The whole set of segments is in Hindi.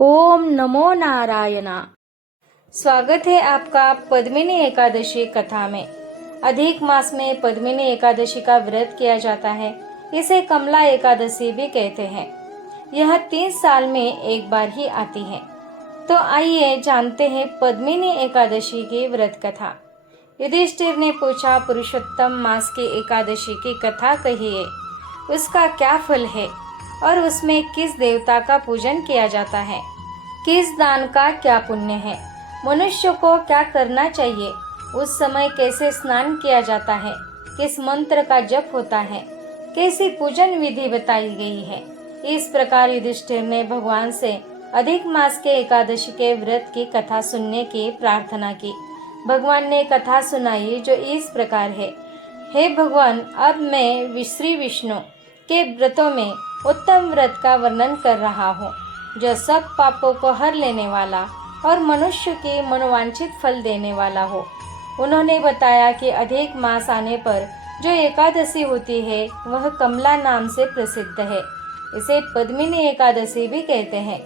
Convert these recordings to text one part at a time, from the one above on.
ओम नमो नारायणा। स्वागत है आपका पद्मिनी एकादशी कथा में। अधिक मास में पद्मिनी एकादशी का व्रत किया जाता है। इसे कमला एकादशी भी कहते हैं। यह 3 साल में एक बार ही आती है। तो आइए जानते हैं पद्मिनी एकादशी की व्रत कथा। युधिष्ठिर ने पूछा, पुरुषोत्तम मास की एकादशी की कथा कहिए। उसका क्या फल है और उसमें किस देवता का पूजन किया जाता है? किस दान का क्या पुण्य है? मनुष्य को क्या करना चाहिए? उस समय कैसे स्नान किया जाता है? किस मंत्र का जप होता है? कैसी पूजन विधि बताई गई है? इस प्रकार युधिष्ठिर ने भगवान से अधिक मास के एकादशी के व्रत की कथा सुनने की प्रार्थना की। भगवान ने कथा सुनाई जो इस प्रकार है। हे भगवान, अब मैं श्री विष्णु के व्रतों में उत्तम व्रत का वर्णन कर रहा हूँ, जो सब पापों को हर लेने वाला और मनुष्य के मनोवांछित फल देने वाला हो। उन्होंने बताया कि अधिक मास आने पर जो एकादशी होती है वह कमला नाम से प्रसिद्ध है। इसे पद्मिनी एकादशी भी कहते हैं।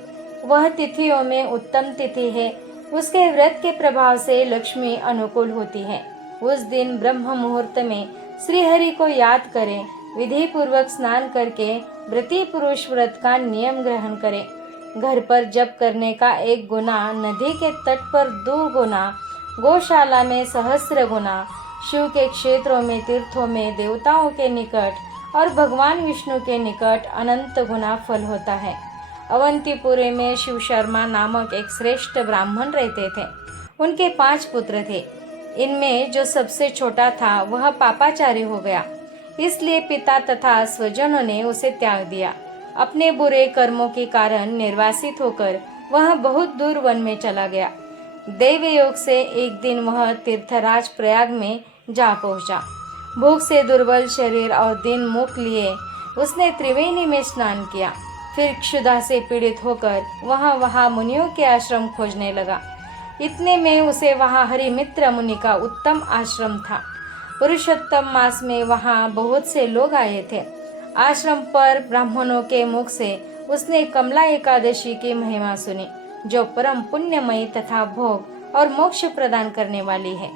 वह तिथियों में उत्तम तिथि है। उसके व्रत के प्रभाव से लक्ष्मी अनुकूल होती है। उस दिन ब्रह्म मुहूर्त में श्रीहरि को याद करें। विधि पूर्वक स्नान करके व्रती पुरुष व्रत का नियम ग्रहण करें। घर पर जप करने का 1 गुना, नदी के तट पर 2 गुना, गौशाला में सहस्र गुना, शिव के क्षेत्रों में, तीर्थों में, देवताओं के निकट और भगवान विष्णु के निकट अनंत गुना फल होता है। अवंतीपुरे में शिव शर्मा नामक एक श्रेष्ठ ब्राह्मण रहते थे। उनके 5 पुत्र थे। इनमें जो सबसे छोटा था वह पापाचारी हो गया। इसलिए पिता तथा स्वजनों ने उसे त्याग दिया। अपने बुरे कर्मों के कारण निर्वासित होकर वह बहुत दूर वन में चला गया। दैव योग से एक दिन वह तीर्थराज प्रयाग में जा पहुंचा। भूख से दुर्बल शरीर और दिन मुख लिए उसने त्रिवेणी में स्नान किया। फिर क्षुधा से पीड़ित होकर वहाँ मुनियों के आश्रम खोजने लगा। इतने में उसे वहाँ हरिमित्र मुनि का उत्तम आश्रम था। पुरुषोत्तम मास में वहाँ बहुत से लोग आए थे। आश्रम पर ब्राह्मणों के मुख से उसने कमला एकादशी की महिमा सुनी, जो परम पुण्यमयी तथा भोग और मोक्ष प्रदान करने वाली है।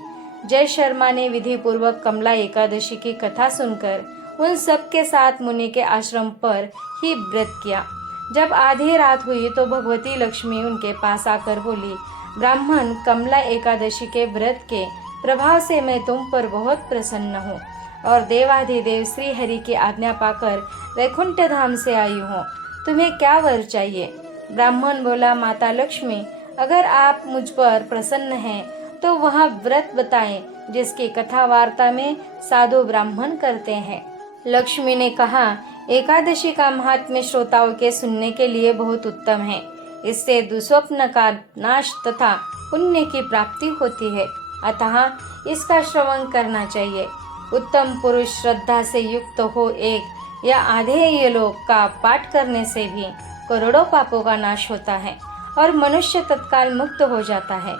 जय शर्मा ने विधि पूर्वक कमला एकादशी की कथा सुनकर उन सब के साथ मुनि के आश्रम पर ही व्रत किया। जब आधी रात हुई तो भगवती लक्ष्मी उनके पास आकर बोली, ब्राह्मण, कमला एकादशी के व्रत के प्रभाव से मैं तुम पर बहुत प्रसन्न हूँ और देवाधिदेव श्री हरि की आज्ञा पाकर वैकुंठ धाम से आई हूँ। तुम्हें क्या वर चाहिए? ब्राह्मण बोला, माता लक्ष्मी, अगर आप मुझ पर प्रसन्न हैं तो वह व्रत बताएं जिसकी कथा वार्ता में साधु ब्राह्मण करते हैं। लक्ष्मी ने कहा, एकादशी का महात्म्य श्रोताओं के सुनने के लिए बहुत उत्तम है। इससे दुस्वप्न का नाश तथा पुण्य की प्राप्ति होती है, अतः इसका श्रवण करना चाहिए। उत्तम पुरुष श्रद्धा से युक्त हो 1 या आधे ये लोक का पाठ करने से भी करोड़ों पापों का नाश होता है और मनुष्य तत्काल मुक्त हो जाता है।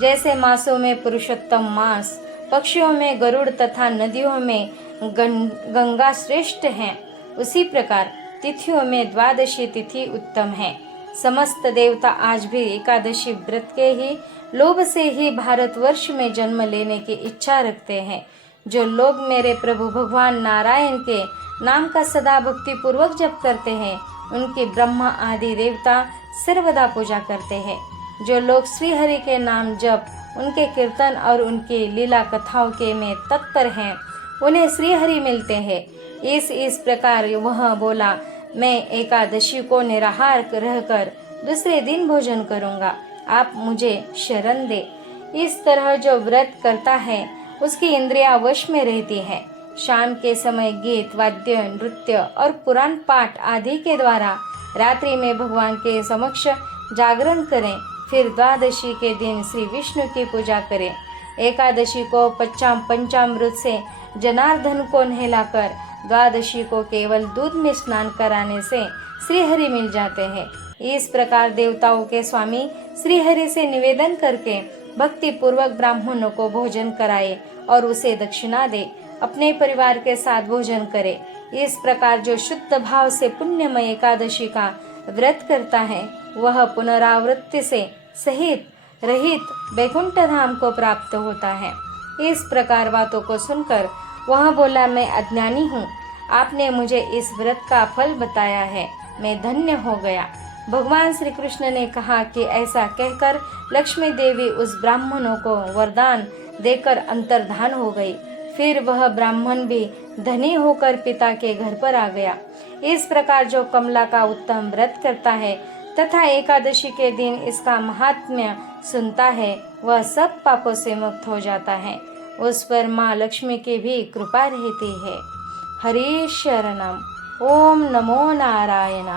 जैसे मासों में पुरुषोत्तम मास, पक्षियों में गरुड़ तथा नदियों में गंगा श्रेष्ठ हैं, उसी प्रकार तिथियों में द्वादशी तिथि उत्तम है। समस्त देवता आज भी एकादशी व्रत के ही लोभ से ही भारतवर्ष में जन्म लेने की इच्छा रखते हैं। जो लोग मेरे प्रभु भगवान नारायण के नाम का सदा भक्ति पूर्वक जप करते हैं, उनकी ब्रह्मा आदि देवता सर्वदा पूजा करते हैं। जो लोग श्री हरि के नाम जप, उनके कीर्तन और उनकी लीला कथाओं के में तत्पर हैं, उन्हें श्री हरि मिलते हैं। इस प्रकार वह बोला, मैं एकादशी को निराहार रहकर दूसरे दिन भोजन करूंगा, आप मुझे शरण दे। इस तरह जो व्रत करता है उसकी इंद्रियां वश में रहती है। शाम के समय गीत, वाद्य, नृत्य और पुराण पाठ आदि के द्वारा रात्रि में भगवान के समक्ष जागरण करें। फिर द्वादशी के दिन श्री विष्णु की पूजा करें। एकादशी को पंचामृत से जनार्दन को नहलाकर द्वादशी को केवल दूध में स्नान कराने से श्रीहरि मिल जाते हैं। इस प्रकार देवताओं के स्वामी श्रीहरि से निवेदन करके भक्ति पूर्वक ब्राह्मणों को भोजन कराए और उसे दक्षिणा दे, अपने परिवार के साथ भोजन करे। इस प्रकार जो शुद्ध भाव से पुण्यमय एकादशी का व्रत करता है वह पुनरावृत्ति से सहित रहित वैकुंठ धाम को प्राप्त होता है। इस प्रकार बातों को सुनकर वह बोला, मैं अज्ञानी हूँ, आपने मुझे इस व्रत का फल बताया है, मैं धन्य हो गया। भगवान श्री कृष्ण ने कहा कि ऐसा कहकर लक्ष्मी देवी उस ब्राह्मणों को वरदान देकर अंतर्धान हो गई। फिर वह ब्राह्मण भी धनी होकर पिता के घर पर आ गया। इस प्रकार जो कमला का उत्तम व्रत करता है तथा एकादशी के दिन इसका महात्म्य सुनता है, वह सब पापों से मुक्त हो जाता है। उस पर माँ लक्ष्मी की भी कृपा रहती है। हरि शरणम। ओम नमो नारायण।